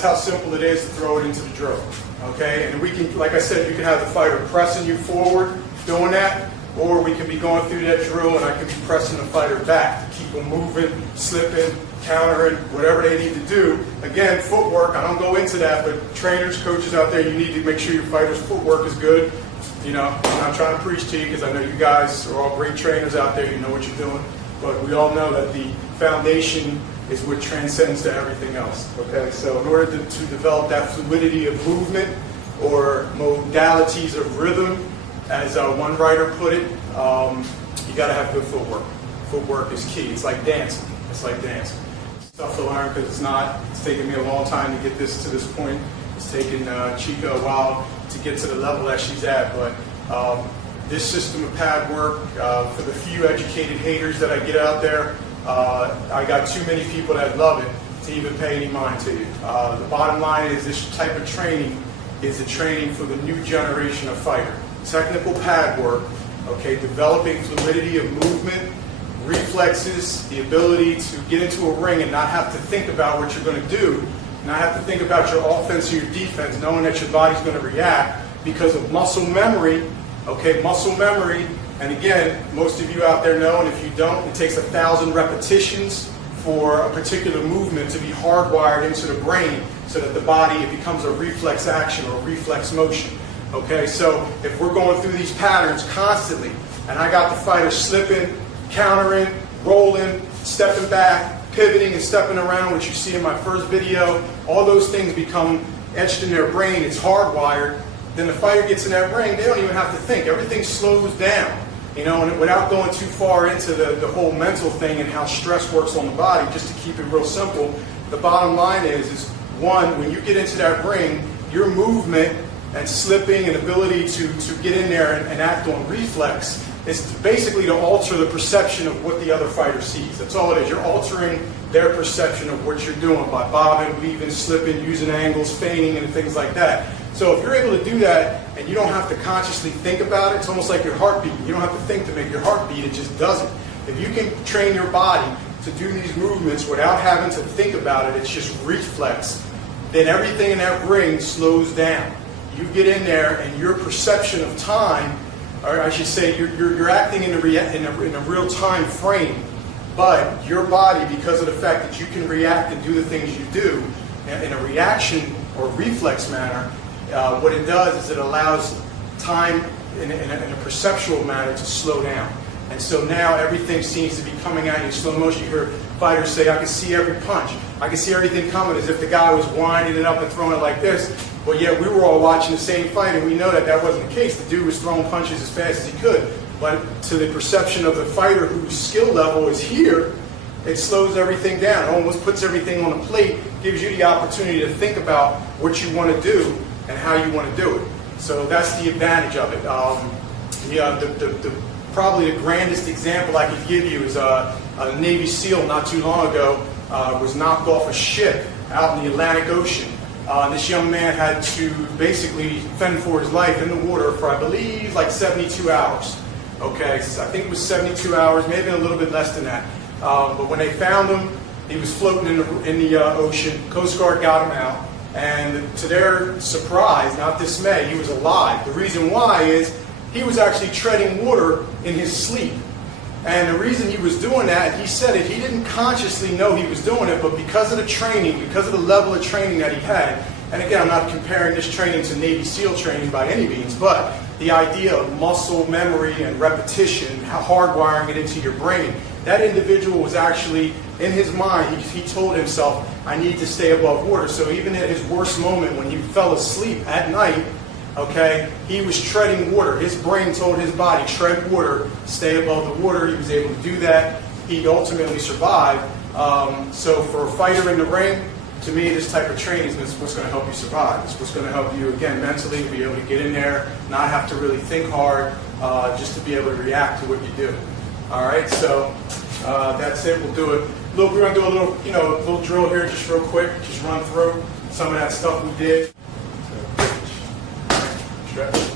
that's how simple it is to throw it into the drill. Okay, and we can, like I said, you can have the fighter pressing you forward, doing that, or we can be going through that drill and I can be pressing the fighter back to keep them moving, slipping, countering, whatever they need to do. Again, footwork, I don't go into that, but trainers, coaches out there, you need to make sure your fighter's footwork is good. You know, I'm not trying to preach to you because I know you guys are all great trainers out there, you know what you're doing, but we all know that the foundation is what transcends to everything else. Okay, so in order to develop that fluidity of movement or modalities of rhythm, as one writer put it, you got to have good footwork. Footwork is key. It's like dancing. It's like dancing. It's tough to learn because it's taken me a long time to get this to this point. It's taken Chica a while to get to the level that she's at. But this system of pad work, for the few educated haters that I get out there, I got too many people that love it to even pay any mind to you. The bottom line is this type of training is the training for the new generation of fighter. Technical pad work, okay, developing fluidity of movement, reflexes, the ability to get into a ring and not have to think about what you're going to do, not have to think about your offense or your defense, knowing that your body's going to react because of muscle memory, okay, muscle memory. And again, most of you out there know, and if you don't, it takes 1,000 repetitions for a particular movement to be hardwired into the brain so that the body, it becomes a reflex action or a reflex motion. Okay, so if we're going through these patterns constantly, and I got the fighter slipping, countering, rolling, stepping back, pivoting and stepping around, which you see in my first video, all those things become etched in their brain, it's hardwired, then the fighter gets in that ring, they don't even have to think, everything slows down. You know, and without going too far into the whole mental thing and how stress works on the body, just to keep it real simple, the bottom line is one, when you get into that ring, your movement and slipping and ability to get in there and act on reflex is basically to alter the perception of what the other fighter sees. That's all it is. You're altering their perception of what you're doing by bobbing, weaving, slipping, using angles, feigning, and things like that. So if you're able to do that and you don't have to consciously think about it, it's almost like your heartbeat. You don't have to think to make your heart beat, it just does it. If you can train your body to do these movements without having to think about it, it's just reflex, then everything in that ring slows down. You get in there and your perception of time, or I should say you're acting in a real time frame, but your body, because of the fact that you can react and do the things you do in a reaction or reflex manner, what it does is it allows time in a perceptual manner to slow down. And so now everything seems to be coming at you in slow motion. You hear fighters say, I can see every punch. I can see everything coming, as if the guy was winding it up and throwing it like this. But yet we were all watching the same fight and we know that that wasn't the case. The dude was throwing punches as fast as he could. But to the perception of the fighter whose skill level is here, it slows everything down. It almost puts everything on a plate, gives you the opportunity to think about what you want to do and how you want to do it. So that's the advantage of it. Probably the grandest example I could give you is a Navy SEAL not too long ago was knocked off a ship out in the Atlantic Ocean. This young man had to basically fend for his life in the water for, I believe, like 72 hours. Okay, so I think it was 72 hours, maybe a little bit less than that. But when they found him, he was floating in the ocean. Coast Guard got him out. And to their surprise, not dismay, he was alive. The reason why is he was actually treading water in his sleep. And the reason he was doing that, he said it, he didn't consciously know he was doing it, but because of the training, because of the level of training that he had, and again, I'm not comparing this training to Navy SEAL training by any means, but the idea of muscle memory and repetition, how hardwiring it into your brain, that individual was actually, in his mind, he told himself, I need to stay above water. So even at his worst moment, when he fell asleep at night, okay, he was treading water. His brain told his body, tread water, stay above the water. He was able to do that. He ultimately survived. So for a fighter in the ring, to me, this type of training is what's going to help you survive. It's what's going to help you, again, mentally be able to get in there, not have to really think hard, just to be able to react to what you do. All right, so that's it. We'll do it. Look, we're going to do a little drill here, just real quick. Just run through some of that stuff we did. Stretch.